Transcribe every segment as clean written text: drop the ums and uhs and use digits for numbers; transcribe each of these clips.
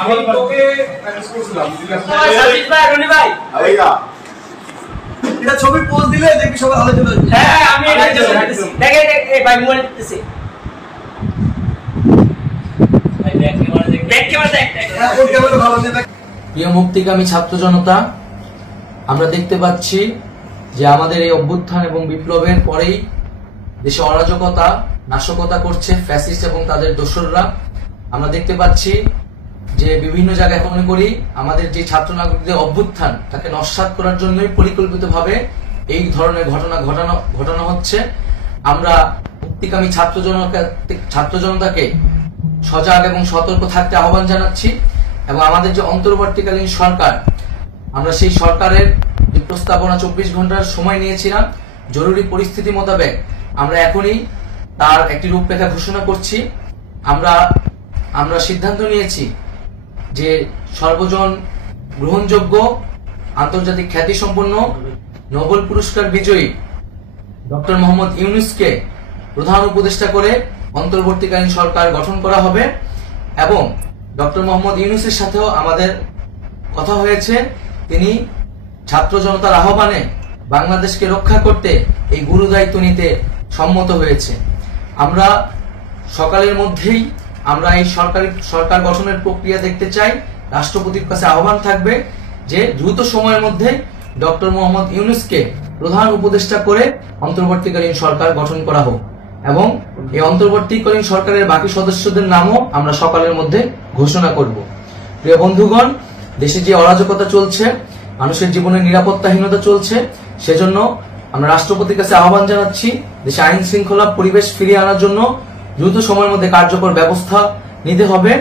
আমি তোকে ম্যানেজ করছিলাম সাজিদ ভাই রনি ভাই ভাইয়া এটা ছবি পোজ দিলে দেখবি সবাই ভালো চলে আসবে। হ্যাঁ আমি এটা দেখতেছি দেখে এই ভাই মোবাইল দেখতেছি ভাই ব্যাক ক্যামেরা দেখ হ্যাঁ ওর ক্যামেরা ভালো আছে দেখ। প্রিয় মুক্তিকামী ছাত্র জনতা, আমরা দেখতে পাচ্ছি যে আমাদের এই অভ্যুত্থান এবং বিপ্লবের পরেই দেশে অরাজকতা নাশকতা করছে ফ্যাসিস্ট এবং তাদের দোসররা। আমরা দেখতে পাচ্ছি যে বিভিন্ন জায়গায় মনে করি আমাদের যে ছাত্র নাগরিকদের অভ্যুত্থান তাকে নস্যাৎ করার জন্যই পরিকল্পিতভাবে এই ধরনের ঘটনা ঘটানো হচ্ছে। আমরা মুক্তিকামী ছাত্র জনতাকে সজাগ এবং সতর্ক থাকতে আহ্বান জানাচ্ছি এবং আমাদের যে অন্তর্বর্তীকালীন সরকার, আমরা সেই সরকারের যে প্রস্তাবনা 24 ঘন্টার সময় নিয়েছিলাম, জরুরি পরিস্থিতি মোতাবেক আমরা এখনই তার একটি রূপরেখা ঘোষণা করছি। আমরা সিদ্ধান্ত নিয়েছি যে সর্বজন গ্রহণযোগ্য আন্তর্জাতিক খ্যাতিসম্পন্ন নোবেল পুরস্কার বিজয়ী ডক্টর মোহাম্মদ ইউনূসকে প্রধান উপদেষ্টা করে অন্তর্বর্তীকালীন সরকার গঠন করা হবে এবং ডক্টর মোহাম্মদ ইউনূসের সাথেও আমাদের কথা হয়েছে। তিনি ছাত্র জনতার আহ্বানে বাংলাদেশকে রক্ষা করতে এই গুরু দায়িত্ব নিতে সম্মত হয়েছে। আমরা সকালের মধ্যেই আমরা এই সরকার গঠনের প্রক্রিয়া দেখতে চাই। রাষ্ট্রপতির কাছে আহ্বান থাকবে যে দ্রুত সময়ের মধ্যে ডক্টর মোহাম্মদ ইউনূসকে প্রধান উপদেষ্টা করে অন্তর্বর্তীকালীন সরকার গঠন করা হোক এবং এই অন্তর্বর্তীকালীন সরকারের বাকি সদস্যদের নামও আমরা সকালের মধ্যে ঘোষণা করব। প্রিয় বন্ধুগণ, দেশে যে অরাজকতা চলছে, মানুষের জীবনের নিরাপত্তাহীনতা চলছে, সেজন্য আমরা রাষ্ট্রপতির কাছে আহ্বান জানাচ্ছি দেশে আইন শৃঙ্খলা পরিবেশ ফিরিয়ে আনার জন্য দ্রুত সময়ের মধ্যে কার্যকর ব্যবস্থা নিতে হবে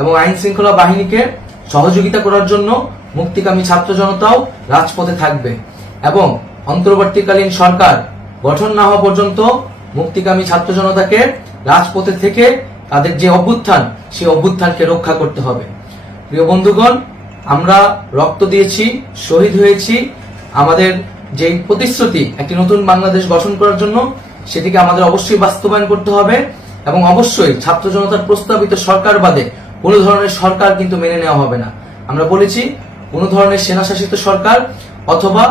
এবং আইন শৃঙ্খলা বাহিনীকে সহযোগিতা করার জন্য মুক্তিকামী ছাত্র জনতাও রাজপথে থাকবে এবং অন্তর্বর্তীকালীন সরকার গঠন না হওয়া পর্যন্ত মুক্তিকামী ছাত্র জনতাকে রাজপথে থেকে তাদের যে অভ্যুত্থান সেই অভ্যুত্থানকে রক্ষা করতে হবে। প্রিয় বন্ধুগণ, আমরা রক্ত দিয়েছি, শহীদ হয়েছি, আমাদের যে প্রতিশ্রুতি একটি নতুন বাংলাদেশ গঠন করার জন্য সেটিকে আমাদের অবশ্যই বাস্তবায়ন করতে হবে এবং অবশ্যই ছাত্র জনতার প্রস্তাবিত সরকার বাদে কোনো ধরনের সরকার কিন্তু মেনে নেওয়া হবে না। আমরা বলেছি কোনো ধরনের সেনা শাসিত সরকার অথবা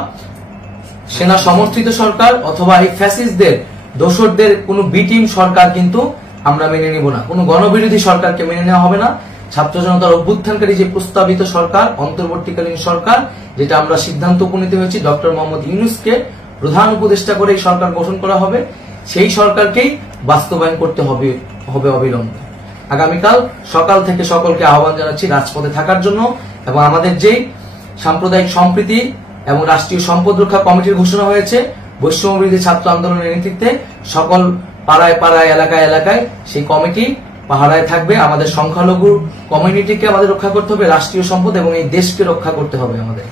সেনা সমর্থিত সরকার অথবা এই ফ্যাসিস্টদের দোসরদের কোনো বি টিম সরকার কিন্তু আমরা মেনে নিব না। কোনো গণবিরোধী সরকারকে মেনে নেওয়া হবে না। ছাত্র জনতার অভ্যুত্থানকারী যে প্রস্তাবিত সরকার, অন্তর্বর্তীকালীন সরকার, যেটা আমরা সিদ্ধান্ত উপনীত হয়েছি ডক্টর মোহাম্মদ ইউনূসকে প্রধান উপদেষ্টা করে এই সরকার গঠন করা হবে, সেই সরকারকেই বাস্তবায়ন করতে হবে অবিলম্বে। আগামীকাল সকাল থেকে সকলকে আহ্বান জানাচ্ছি রাজপথে থাকার জন্য এবং আমাদের যে সাম্প্রদায়িক সম্প্রীতি এবং রাষ্ট্রীয় সম্পদ রক্ষা কমিটির ঘোষণা হয়েছে বৈষম্যবিরোধী ছাত্র আন্দোলনের নেতৃত্বে সকল পাড়ায় পাড়ায় এলাকায় এলাকায় সেই কমিটি পাহারায় থাকবে। আমাদের সংখ্যালঘু কমিউনিটিকে আমাদের রক্ষা করতে হবে, রাষ্ট্রীয় সম্পদ এবং এই দেশকে রক্ষা করতে হবে আমাদের।